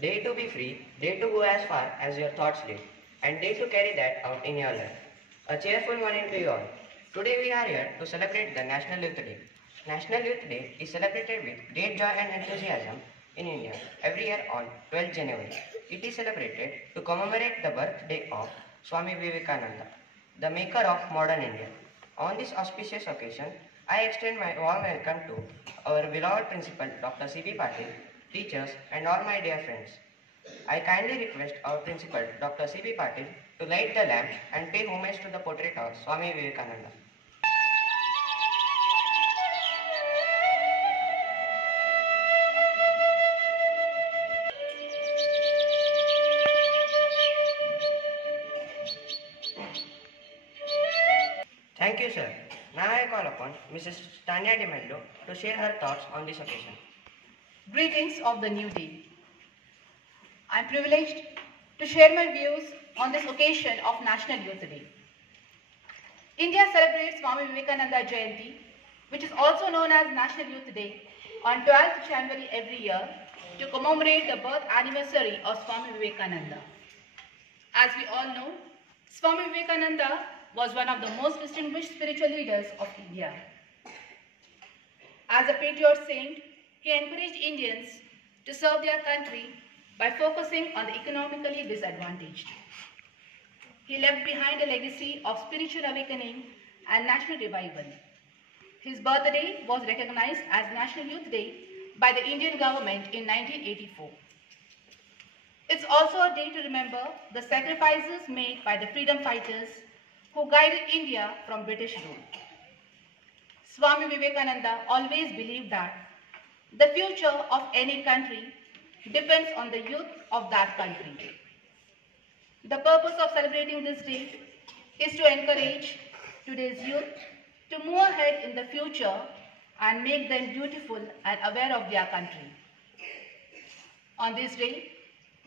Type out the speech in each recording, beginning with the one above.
Dare to be free, dare to go as far as your thoughts lead, and dare to carry that out in your life. A cheerful morning to you all. Today we are here to celebrate the National Youth Day. National Youth Day is celebrated with great joy and enthusiasm in India every year on 12th January. It is celebrated to commemorate the birthday of SWAMI Vivekananda, the maker of modern India. On this auspicious occasion, I extend my warm welcome to our beloved principal, Dr. C.P. Patil, teachers, and all my dear friends. I kindly request our principal, Dr. C.P. Patil, to light the lamp and pay homage to the portrait of Swami Vivekananda. Thank you, sir. Now I call upon Mrs. Tanya DeMello to share her thoughts on this occasion. Greetings of the new day. I am privileged to share my views on this occasion of National Youth Day. India celebrates Swami Vivekananda Jayanti, which is also known as National Youth Day, on 12th January every year to commemorate the birth anniversary of Swami Vivekananda. As we all know, Swami Vivekananda was one of the most distinguished spiritual leaders of India. As a patriot saint, he encouraged Indians to serve their country by focusing on the economically disadvantaged. He left behind a legacy of spiritual awakening and national revival. His birthday was recognized as National Youth Day by the Indian government in 1984. It's also a day to remember the sacrifices made by the freedom fighters who guided India from British rule. Swami Vivekananda always believed that the future of any country depends on the youth of that country. The purpose of celebrating this day is to encourage today's youth to move ahead in the future and make them beautiful and aware of their country. On this day,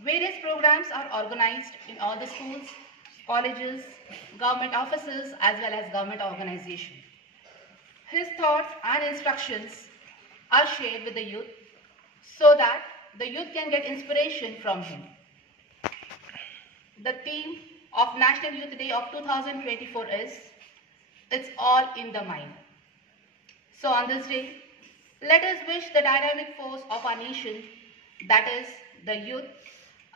various programs are organized in all the schools, colleges, government offices, as well as government organizations. His thoughts and instructions are shared with the youth so that the youth can get inspiration from him. The theme of National Youth Day of 2024 is, "It's all in the mind." So on this day, let us wish the dynamic force of our nation, that is the youth,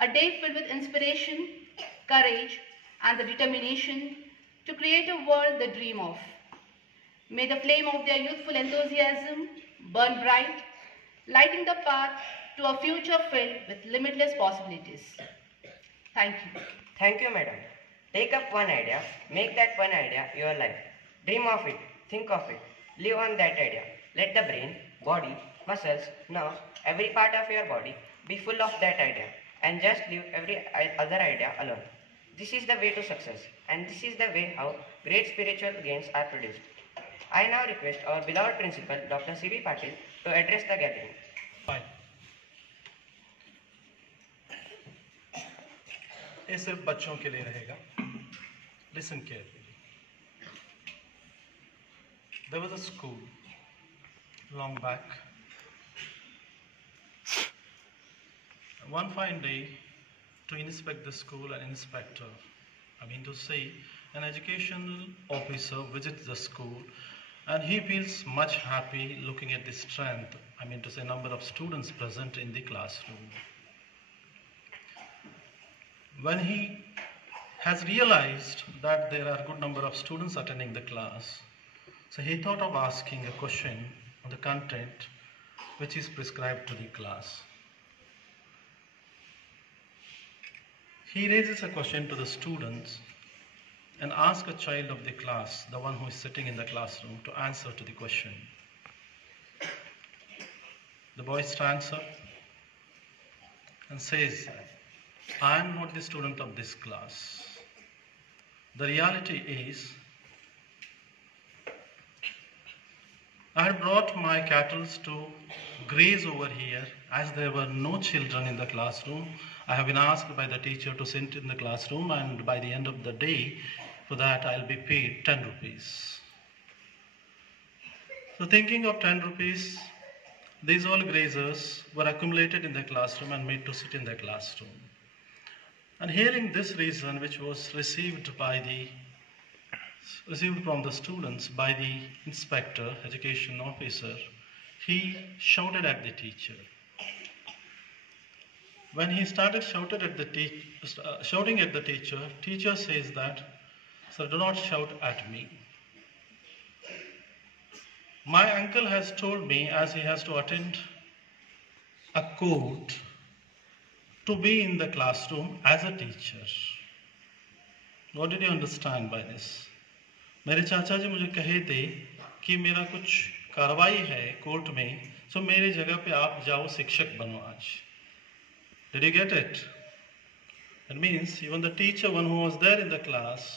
a day filled with inspiration, courage, and the determination to create a world they dream of. May the flame of their youthful enthusiasm burn bright, lighting the path to a future filled with limitless possibilities. Thank you. Thank you, madam. Take up one idea, make that one idea your life. Dream of it, think of it, live on that idea. Let the brain, body, muscles, nerves, every part of your body be full of that idea and just leave every other idea alone. This is the way to success, and this is the way how great spiritual gains are produced. I now request our beloved principal, Dr. C.B. Patil, to address the gathering. Fine. ये सिर्फ बच्चों के लिए रहेगा. Listen carefully. There was a school long back. One fine day, to inspect the school, an inspector, an educational officer visits the school, and he feels much happy looking at the strength, number of students present in the classroom. When he has realized that there are a good number of students attending the class, so he thought of asking a question on the content which is prescribed to the class. He raises a question to the students and asks a child of the class, the one who is sitting in the classroom, to answer to the question. The boy stands up and says, "I am not the student of this class. The reality is, I had brought my cattle to graze over here as there were no children in the classroom. I have been asked by the teacher to sit in the classroom, and by the end of the day, for that I'll be paid 10 rupees. So thinking of 10 rupees, these all grazers were accumulated in the classroom and made to sit in the classroom. And hearing this reason, which was received from the students by the inspector, education officer, he shouted at the teacher. When he started shouting at the teacher, teacher says that, "Sir, do not shout at me. My uncle has told me, as he has to attend a court, to be in the classroom as a teacher." What did you understand by this? मेरे चाचा जी मुझे कहे थे कि मेरा कुछ कार्रवाई है कोर्ट में, सो मेरी जगह पे आप जाओ शिक्षक बनो आज. Did you get it? That means even the teacher, one who was there in the class,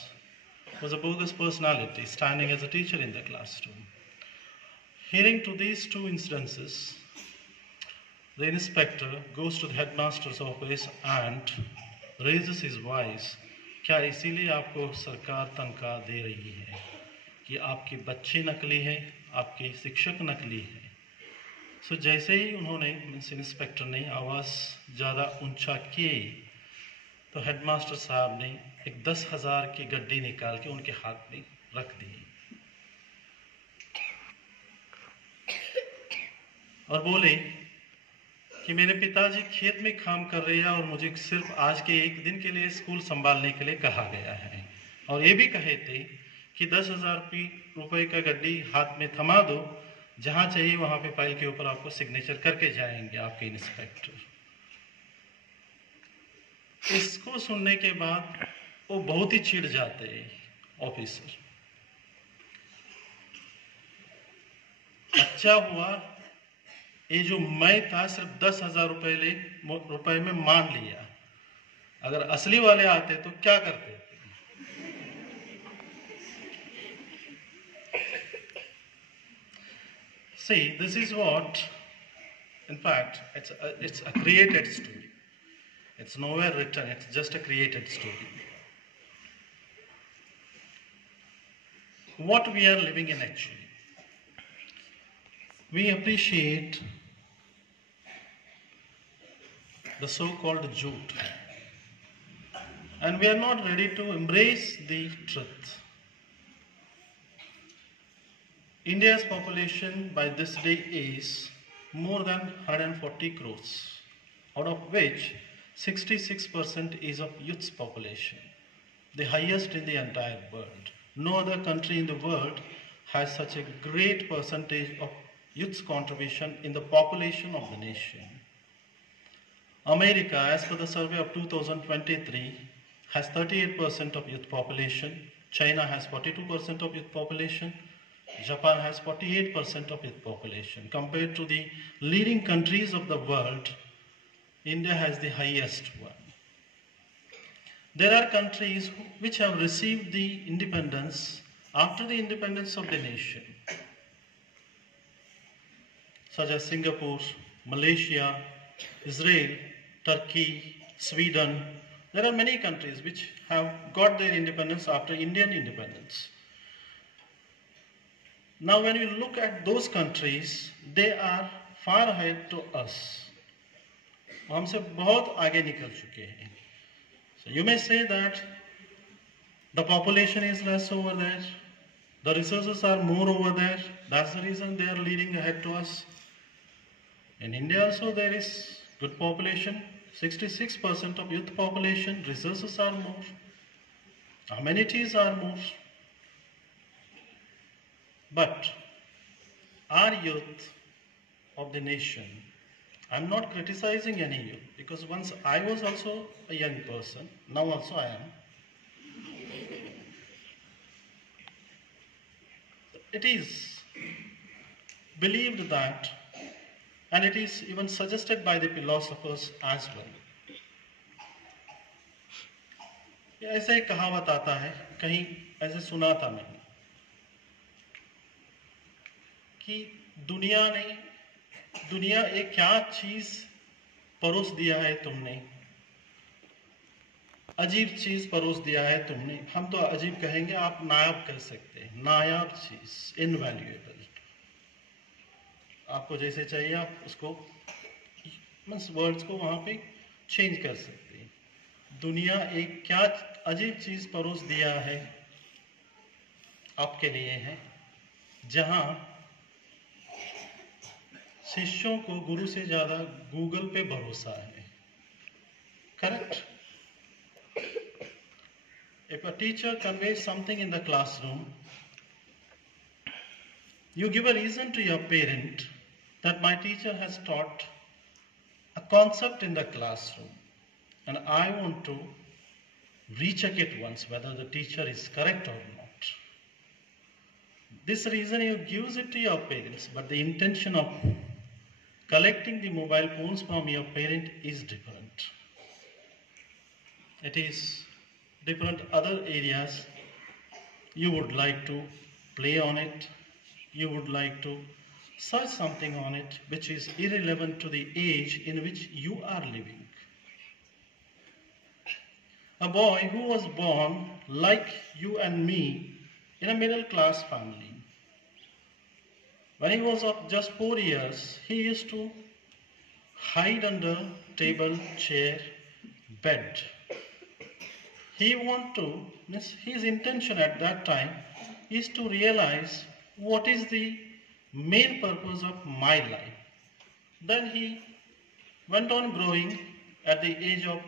was a bogus personality standing as a teacher in the classroom. Hearing to these two incidences, the inspector goes to the headmaster's office and raises his voice. क्या इसीलिए आपको सरकार तनख्वाह दे रही है कि आपके बच्चे नकली हैं, आपके शिक्षक नकली हैं? सो जैसे ही उन्होंने इंस्पेक्टर ने आवाज़ ज़्यादा ऊंचा की, तो हेडमास्टर साहब ने एक 10,000 की गड्डी निकाल के उनके हाथ में रख दी और बोले कि मेरे पिताजी खेत में काम कर रहे हैं और मुझे सिर्फ आज के एक दिन के लिए स्कूल संभालने के लिए कहा गया है, और ये भी कहे थे कि 10,000 रुपए का गड्डी हाथ में थमा दो, जहां चाहिए वहां पे फाइल के ऊपर आपको सिग्नेचर करके जाएंगे आपके इंस्पेक्टर. इसको सुनने के बाद वो बहुत ही चिढ़ जाते हैं ऑफिसर. अच्छा हुआ ये जो मैं था सिर्फ 10,000 रुपए में मान लिया, अगर असली वाले आते तो क्या करते? See, this is what, in fact, it's a created story. It's nowhere written, it's just a created story. What we are living in actually. We appreciate the so-called jute, and we are not ready to embrace the truth. India's population by this day is more than 140 crores, out of which 66% is of youth's population, the highest in the entire world. No other country in the world has such a great percentage of youth's contribution in the population of the nation. America, as per the survey of 2023, has 38% of youth population. China has 42% of youth population. Japan has 48% of its population. Compared to the leading countries of the world, India has the highest one. There are countries which have received the independence after the independence of the nation, such as Singapore, Malaysia, Israel, Turkey, Sweden. There are many countries which have got their independence after Indian independence. Now when you look at those countries, they are far ahead to us. हमसे बहुत आगे निकल चुके हैं. So you may say that the population is less over there, the resources are more over there, that's the reason they are leading ahead to us. In India also there is good population, 66% of youth population, resources are more, amenities are more. But our youth of the nation, I'm not criticizing any youth, because once I was also a young person, now also I am. It is believed that, and it is even suggested by the philosophers as well. ऐसे एक कहावत आता है, कहीं ऐसे सुना था मैंने, कि दुनिया एक क्या चीज परोस दिया है तुमने, अजीब चीज परोस दिया है तुमने. हम तो अजीब कहेंगे, आप नायाब कह सकते हैं, नायाब चीज, इनवैल्यूएबल. आपको जैसे चाहिए आप उसको मीन्स वर्ड्स को वहाँ पे चेंज कर सकते हैं। दुनिया एक क्या अजीब चीज़ परोस दिया है आपके लिए है, जहाँ शिष्यों को गुरु से ज़्यादा गूगल पे भरोसा है। Correct? If a teacher conveys something in the classroom, you give a reason to your parent that my teacher has taught a concept in the classroom and I want to recheck it once whether the teacher is correct or not. This reason you gives it to your parents, but the intention of collecting the mobile phones from your parent is different. It is different other areas. You would like to play on it, you would like to search something on it which is irrelevant to the age in which you are living. A boy who was born like you and me in a middle class family. When he was of just 4 years, he used to hide under table, chair, bed. His intention at that time is to realize what is the main purpose of my life. Then he went on growing. At the age of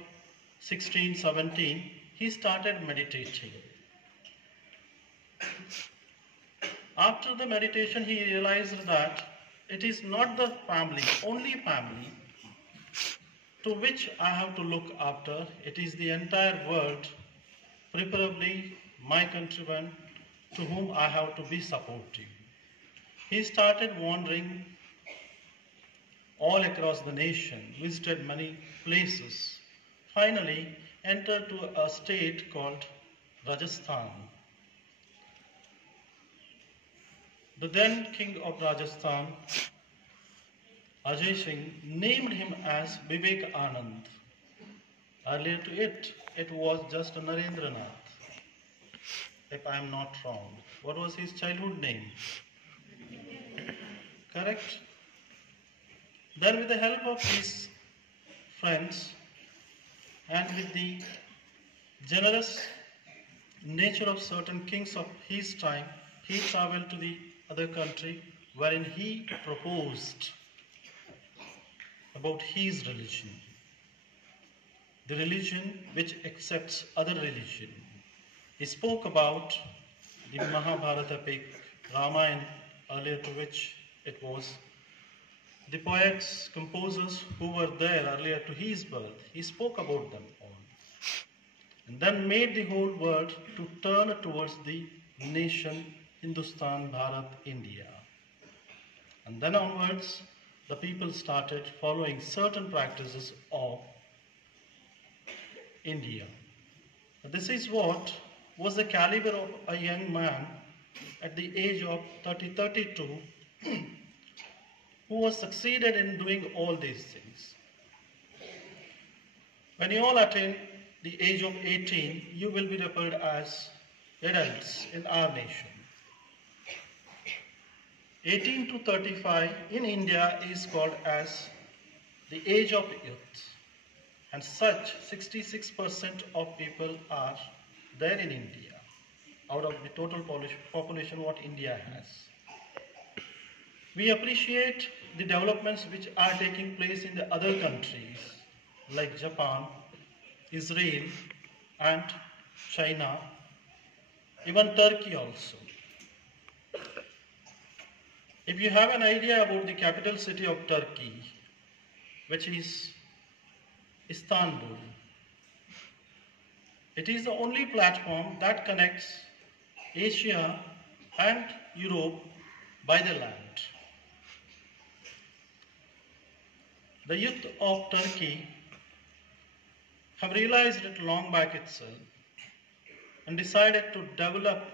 16, 17, he started meditating. After the meditation, he realized that it is not the family, only family, to which I have to look after. It is the entire world, preferably my countrymen, to whom I have to be supportive. He started wandering all across the nation, visited many places, finally entered to a state called Rajasthan. The then king of Rajasthan, Ajay Singh, named him as Vivekananda. Earlier to it was just Narendranath, if I am not wrong. What was his childhood name? Correct? Then with the help of his friends and with the generous nature of certain kings of his time, he traveled to the other country wherein he proposed about his religion, the religion which accepts other religion. He spoke about the Mahabharata epic, Ramayana, earlier to which it was the poets, composers who were there earlier to his birth. He spoke about them all and then made the whole world to turn towards the nation Hindustan, Bharat, India. And then onwards, the people started following certain practices of India. This is what was the caliber of a young man at the age of 32 who was succeeded in doing all these things. When you all attain the age of 18, you will be referred as adults in our nation. 18 to 35 in India is called as the age of youth, and such 66% of people are there in India out of the total population what India has. We appreciate the developments which are taking place in the other countries like Japan, Israel and China, even Turkey also. If you have an idea about the capital city of Turkey, which is Istanbul, it is the only platform that connects Asia and Europe by the land. The youth of Turkey have realized it long back itself and decided to develop,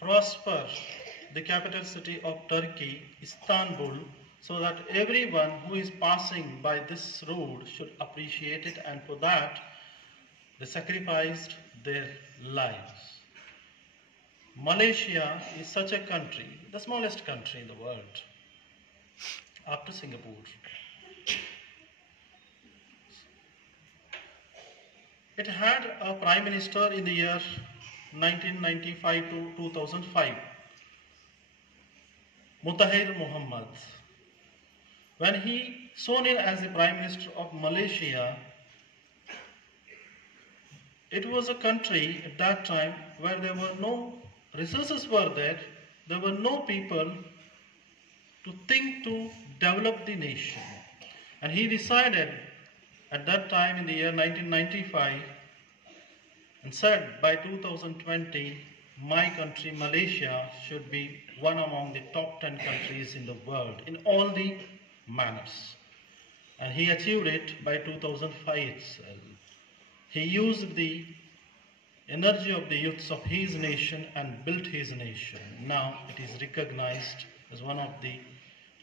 prosper the capital city of Turkey, Istanbul, so that everyone who is passing by this road should appreciate it, and for that they sacrificed their lives. Malaysia is such a country, the smallest country in the world, after Singapore. It had a prime minister in the year 1995 to 2005, Mutahir Muhammad. When he sworn in as the Prime Minister of Malaysia, it was a country at that time where there were no resources there were no people to think to develop the nation. And he decided at that time in the year 1995 and said by 2020, my country Malaysia should be one among the top 10 countries in the world in all the manners. And he achieved it by 2005 itself. He used the energy of the youths of his nation and built his nation. Now it is recognized as one of the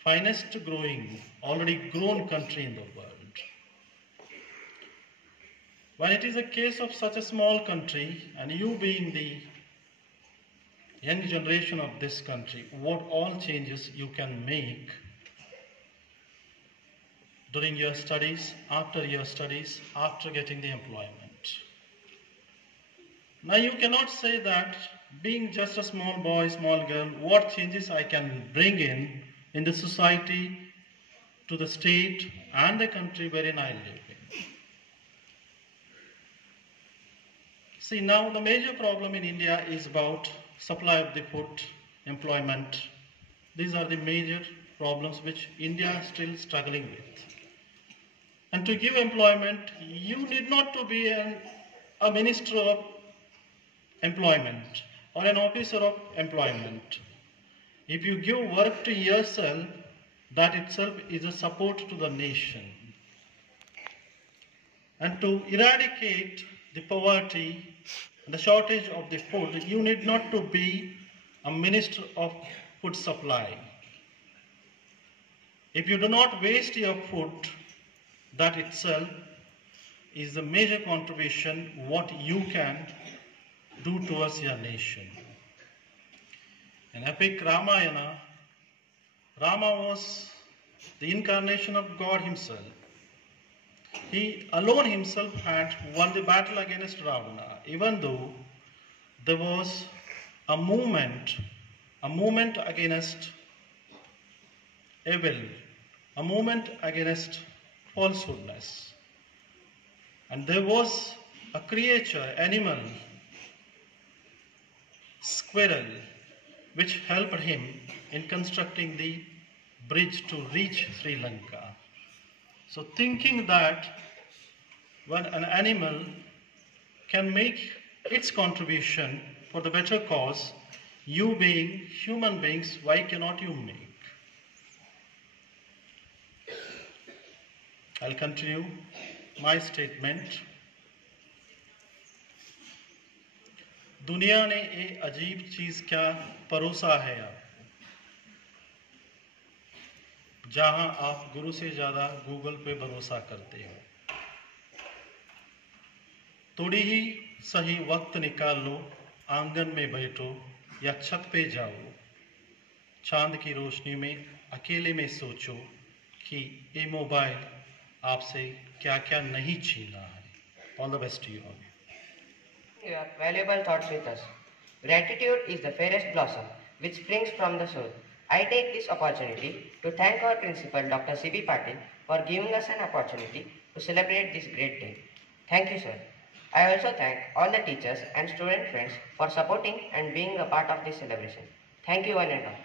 finest growing, already grown country in the world. When it is a case of such a small country and you being the young generation of this country, what all changes you can make during your studies, after getting the employment. Now you cannot say that being just a small boy, small girl, what changes I can bring in the society, to the state and the country wherein I live in. See, now the major problem in India is about supply of the food, employment. These are the major problems which India is still struggling with. And to give employment, you need not to be a minister of employment or an officer of employment. If you give work to yourself, that itself is a support to the nation. And to eradicate the poverty and the shortage of the food, you need not to be a minister of food supply. If you do not waste your food, that itself is the major contribution what you can do towards your nation. In epic Ramayana, Rama was the incarnation of God himself. He alone himself had won the battle against Ravana, even though there was a movement against evil, a movement against falsehoodness. And there was a creature, animal, squirrel, which helped him in constructing the bridge to reach Sri Lanka. So thinking that when an animal can make its contribution for the better cause, you being human beings, why cannot you make? I'll continue my statement. दुनिया ने एक अजीब चीज क्या परोसा है आपको, जहां आप गुरु से ज्यादा गूगल पे भरोसा करते हो। थोड़ी ही सही वक्त निकाल लो, आंगन में बैठो या छत पे जाओ, चांद की रोशनी में अकेले में सोचो कि ये मोबाइल आपसे क्या क्या नहीं छीना है। All the best to you all. Your valuable thoughts with us. Gratitude is the fairest blossom which springs from the soul. I take this opportunity to thank our principal, Dr. C.B. Patil, for giving us an opportunity to celebrate this great day. Thank you, sir. I also thank all the teachers and student friends for supporting and being a part of this celebration. Thank you, one and all.